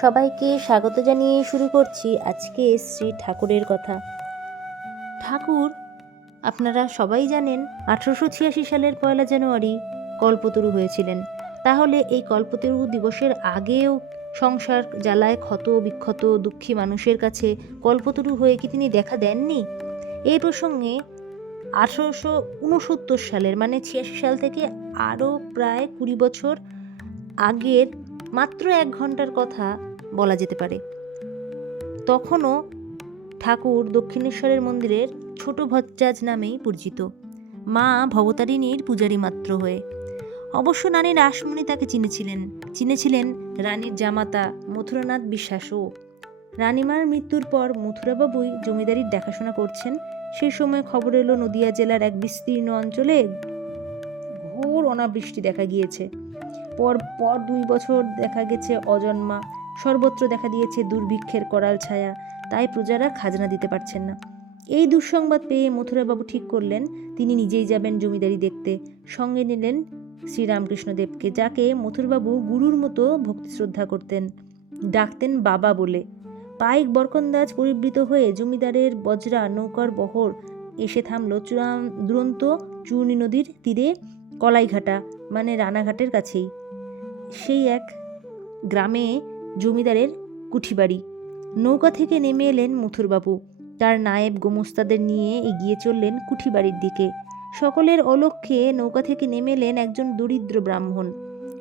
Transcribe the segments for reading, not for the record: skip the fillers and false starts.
সবাইকে স্বাগত জানিয়ে শুরু করছি আজকে শ্রী ঠাকুরের কথা। ঠাকুর আপনারা সবাই জানেন 1886 সালের 1 জানুয়ারি কল্পতরু হয়েছিলেন। তাহলে এই কল্পতরু দিবসের আগেও সংসার জ্বালায় ক্ষত বিক্ষত দুঃখী মানুষের কাছে কল্পতরু হয়ে কি তিনি দেখা দেননি? এই প্রসঙ্গে 1869 সালের মানে 86 সাল থেকে আরও প্রায় 20 বছর আগের মাত্র 1 ঘন্টার কথা বলা যেতে পারে। তখনও ঠাকুর দক্ষিণেশ্বরের মন্দিরের ছোট ভজ্জাজ নামেই পরিচিত, মা ভবতারিণীর পূজারী মাত্র হয়ে। অবশ্য রানী রাসমণি তাকে চিনেছিলেন রানীর জামাতা মথুরানাথ বিশ্বাসও। রানীমার মৃত্যুর পর মথুরাবাবুই জমিদারির দেখাশোনা করছেন। সেই সময় খবর এলো নদিয়া জেলার এক বিস্তীর্ণ অঞ্চলে ঘোর অনাবৃষ্টি দেখা গিয়েছে। পর 2 বছর দেখা গেছে অজন্মা, সর্বত্র দেখা দিয়েছে দুর্ভিক্ষের করাল ছায়া। তাই প্রজারা খাজনা দিতে পারছেন না। এই দুঃসংবাদ পেয়ে মথুরাবাবু ঠিক করলেন তিনি নিজেই যাবেন জমিদারি দেখতে। সঙ্গে নিলেন শ্রীরামকৃষ্ণদেবকে, যাকে মথুরবাবু গুরুর মতো ভক্তি শ্রদ্ধা করতেন, ডাকতেন বাবা বলে। পাইক বরকন্দাজ পরিবৃত হয়ে জমিদারের বজরা নৌকার বহর এসে থামল দুরন্ত চূর্ণী নদীর তীরে, কলাইঘাটা মানে রানাঘাটের কাছেই। সেই এক গ্রামে জমিদারের কুঠিবাড়ি। নৌকা থেকে নেমে এলেন মথুরবাবু, তার নায়েব গোমস্তাদের নিয়ে এগিয়ে চললেন কুঠিবাড়ির দিকে। সকলের অলক্ষ্যে নৌকা থেকে নেমে এলেন একজন দরিদ্র ব্রাহ্মণ।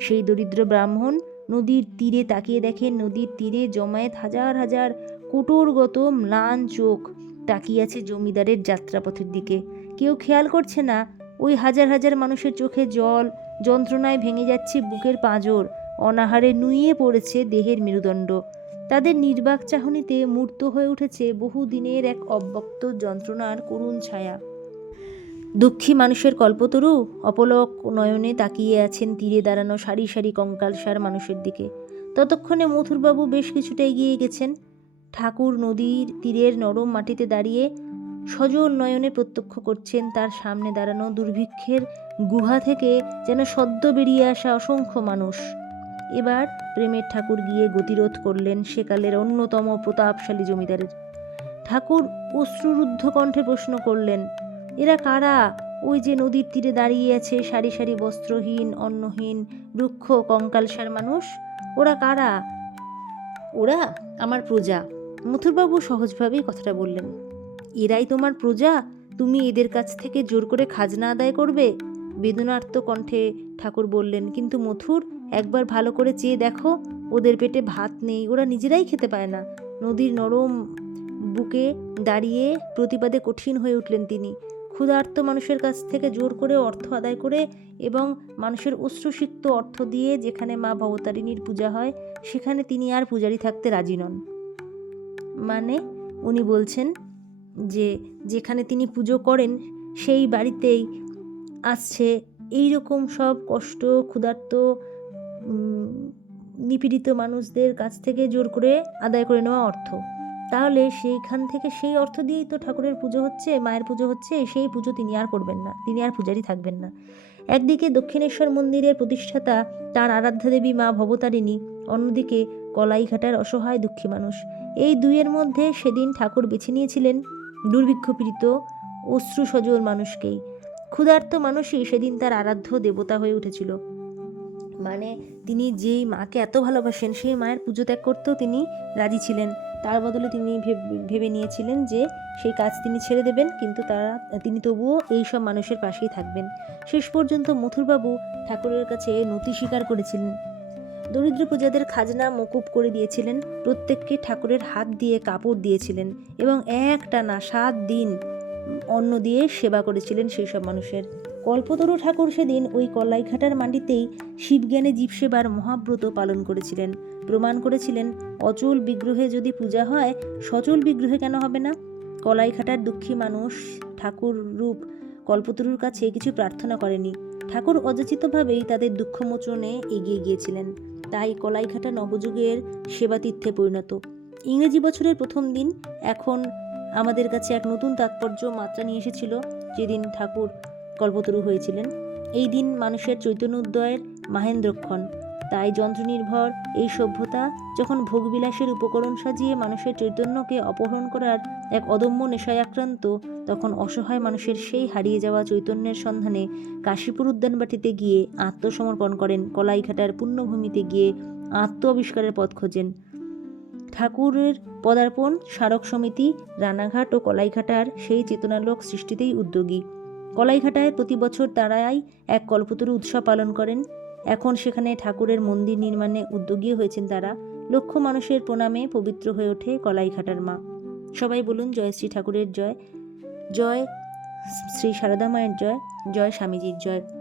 সেই দরিদ্র ব্রাহ্মণ নদীর তীরে তাকিয়ে দেখেন নদীর তীরে জমায়েত হাজার হাজার কোটরগত ম্লান চোখ তাকিয়ে আছে জমিদারের যাত্রাপথের দিকে। কেউ খেয়াল করছে না ওই হাজার হাজার মানুষের চোখে জল, যন্ত্রণায় ভেঙে যাচ্ছে বুকের পাঁজর, অনাহারে নুইয়ে পড়েছে দেহের মেরুদণ্ড। তাদের নির্বাক চাহনিতে মূর্ত হয়ে উঠেছে বহুদিনের এক অব্যক্ত যন্ত্রণার করুণ ছায়া। দুঃখী মানুষের কল্পতরু অপলক নয়নে তাকিয়ে আছেন তীরে দাঁড়ানো সারি সারি কঙ্কালসার মানুষের দিকে। ততক্ষণে মথুরবাবু বেশ কিছুটা এগিয়ে গেছেন। ঠাকুর নদীর তীরের নরম মাটিতে দাঁড়িয়ে সজল নয়নে প্রত্যক্ষ করছেন তার সামনে দাঁড়ানো দুর্ভিক্ষের গুহা থেকে যেন সদ্য বেরিয়ে আসা অসংখ্য মানুষ। এবার প্রেমের ঠাকুর গিয়ে গতিরোধ করলেন সেকালের অন্যতম প্রতাপশালী জমিদারের। ঠাকুর অশ্রুরুদ্ধ কণ্ঠে প্রশ্ন করলেন, এরা কারা? ওই যে নদীর তীরে দাঁড়িয়ে আছে সারি সারি বস্ত্রহীন, অন্নহীন, বৃক্ষ কঙ্কালসার মানুষ, ওরা কারা? ওরা আমার প্রজা। মথুরবাবু সহজভাবেই কথাটা বললেন। এরাই তোমার প্রজা? তুমি এদের কাছ থেকে জোর করে খাজনা আদায় করবে? বেদনার্ত কণ্ঠে ঠাকুর বললেন, কিন্তু মথুর, একবার ভালো করে চেয়ে দেখো, ওদের পেটে ভাত নেই, ওরা নিজেরাই খেতে পায় না। নদীর নরম বুকে দাঁড়িয়ে প্রতিবাদে কঠিন হয়ে উঠলেন তিনি। ক্ষুধার্ত মানুষের কাছ থেকে জোর করে অর্থ আদায় করে এবং মানুষের অশ্রুসিক্ত অর্থ দিয়ে যেখানে মা ভবতারিণীর পূজা হয় সেখানে তিনি আর পূজারি থাকতে রাজি নন। মানে উনি বলছেন যে যেখানে তিনি পুজো করেন সেই বাড়িতেই আসছে এই রকম সব কষ্ট, ক্ষুধার্ত, নিপীড়িত মানুষদের কাছ থেকে জোর করে আদায় করে নেওয়া অর্থ। তাহলে সেইখান থেকে সেই অর্থ দিয়েই তো ঠাকুরের পুজো হচ্ছে, মায়ের পুজো হচ্ছে। সেই পুজো তিনি আর করবেন না, তিনি আর পূজারি থাকবেন না। একদিকে দক্ষিণেশ্বর মন্দিরের প্রতিষ্ঠাতা তার আরাধ্যা দেবী মা ভবতারিণী, অন্যদিকে কলাইঘাটার অসহায় দুঃখী মানুষ। এই দুইয়ের মধ্যে সেদিন ঠাকুর বেছে নিয়েছিলেন দুর্ভিক্ষপীড়িত অশ্রু সজল মানুষকেই। ক্ষুধার্ত মানুষই সেদিন তার আরাধ্য দেবতা হয়ে উঠেছিল। মানে তিনি যেই মাকে এত ভালোবাসেন সেই মায়ের পুজো ত্যাগ করতেও তিনি রাজি ছিলেন। তার বদলে তিনি ভেবে নিয়েছিলেন যে সেই কাজ তিনি ছেড়ে দেবেন, কিন্তু তিনি তবুও এই সব মানুষের পাশেই থাকবেন। শেষ পর্যন্ত মথুরবাবু ঠাকুরের কাছে নতি স্বীকার করেছিলেন। দরিদ্র প্রজাদের খাজনা মকুব করে দিয়েছিলেন, প্রত্যেককে ঠাকুরের হাত দিয়ে কাপড় দিয়েছিলেন এবং একটানা 7 দিন অন্ন দিয়ে সেবা করেছিলেন সেই সব মানুষের। কল্পতরু ঠাকুর সেদিন ওই কলাইঘাটার মাটিতেই শিবজ্ঞানে জীবসেবার মহাব্রত পালন করেছিলেন। প্রমাণ করেছিলেন অচল বিগ্রহে যদি পূজা হয় সচল বিগ্রহে কেন হবে না। কলাইঘাটার দুঃখী মানুষ ঠাকুর রূপ কল্পতরুর কাছে কিছু প্রার্থনা করেনি। ঠাকুর অযাচিতভাবেই তাদের দুঃখমোচনে এগিয়ে গিয়েছিলেন। তাই কলাইঘাটা নবযুগের সেবাতীর্থে পরিণত। ইংরেজি বছরের প্রথম দিন এখন আমাদের কাছে এক নতুন তাৎপর্য মাত্রা নিয়ে এসেছিল যেদিন ঠাকুর কল্পতরু হয়েছিলেন। এই দিন মানুষের চৈতন্য উদয়ের মাহেন্দ্রক্ষণ। তাই যন্ত্রনির্ভর এই সভ্যতা যখন ভোগবিলাসের উপকরণ সাজিয়ে মানুষের চৈতন্যকে অপহরণ করার এক অদম্য নেশায় আক্রান্ত, তখন অসহায় মানুষের সেই হারিয়ে যাওয়া চৈতন্যের সন্ধানে কাশীপুর উদ্যানবাটিতে গিয়ে আত্মসমর্পণ করেন, কলাইঘাটার পুণ্যভূমিতে গিয়ে আত্ম আবিষ্কারের পথ খোঁজেন। ঠাকুরের পদার্পণ স্মারক সমিতি রানাঘাট ও কলাইঘাটার সেই চেতনালোক সৃষ্টিতেই উদ্যোগী। কলাইঘাটায় প্রতি বছর তারাই এক কল্পতরু উৎসব পালন করেন। এখন সেখানে ঠাকুরের মন্দির নির্মাণে উদ্যোগী হয়েছেন তারা। লক্ষ মানুষের প্রণামে পবিত্র হয়ে ওঠে কলাইঘাটার মা। সবাই বলুন জয় শ্রী ঠাকুরের জয়, জয় শ্রী সারদা মায়ের জয়, জয় স্বামীজির জয়।